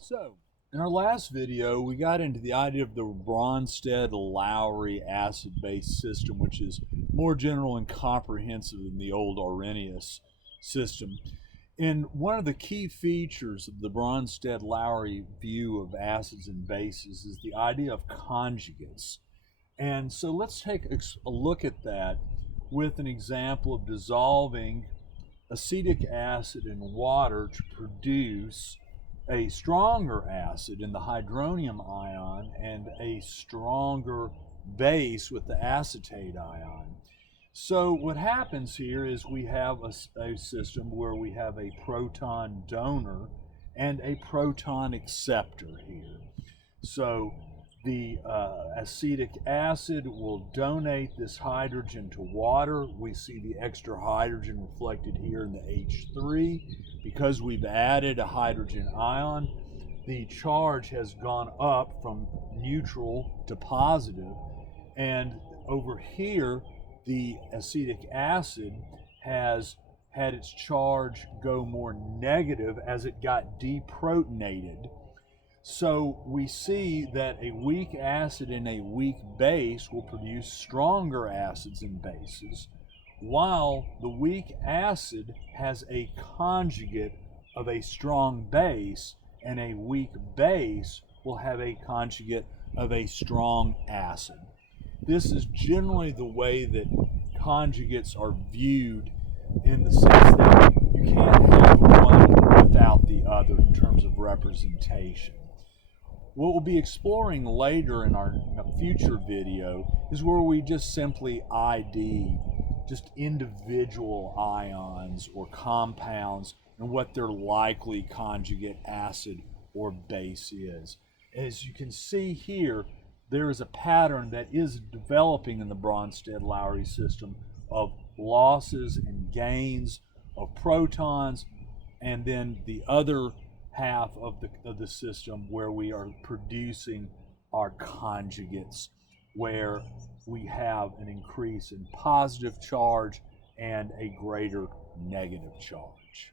So, in our last video, we got into the idea of the Bronsted-Lowry acid-base system, which is more general and comprehensive than the old Arrhenius system. And one of the key features of the Bronsted-Lowry view of acids and bases is the idea of conjugates. And so let's take a look at that with an example of dissolving acetic acid in water to produce a stronger acid in the hydronium ion and a stronger base with the acetate ion. So what happens here is we have a system where we have a proton donor and a proton acceptor here. So the acetic acid will donate this hydrogen to water. We see the extra hydrogen reflected here in the H3. Because we've added a hydrogen ion, the charge has gone up from neutral to positive, and over here the acetic acid has had its charge go more negative as it got deprotonated. So we see that a weak acid and a weak base will produce stronger acids and bases, while the weak acid has a conjugate of a strong base, and a weak base will have a conjugate of a strong acid. This is generally the way that conjugates are viewed, in the sense that you can't have one without the other in terms of representation. What we'll be exploring later in our future video is where we just simply ID just individual ions or compounds and what their likely conjugate acid or base is. As you can see here, there is a pattern that is developing in the Bronsted-Lowry system of losses and gains of protons, and then the other half of the system where we are producing our conjugates, where we have an increase in positive charge and a greater negative charge.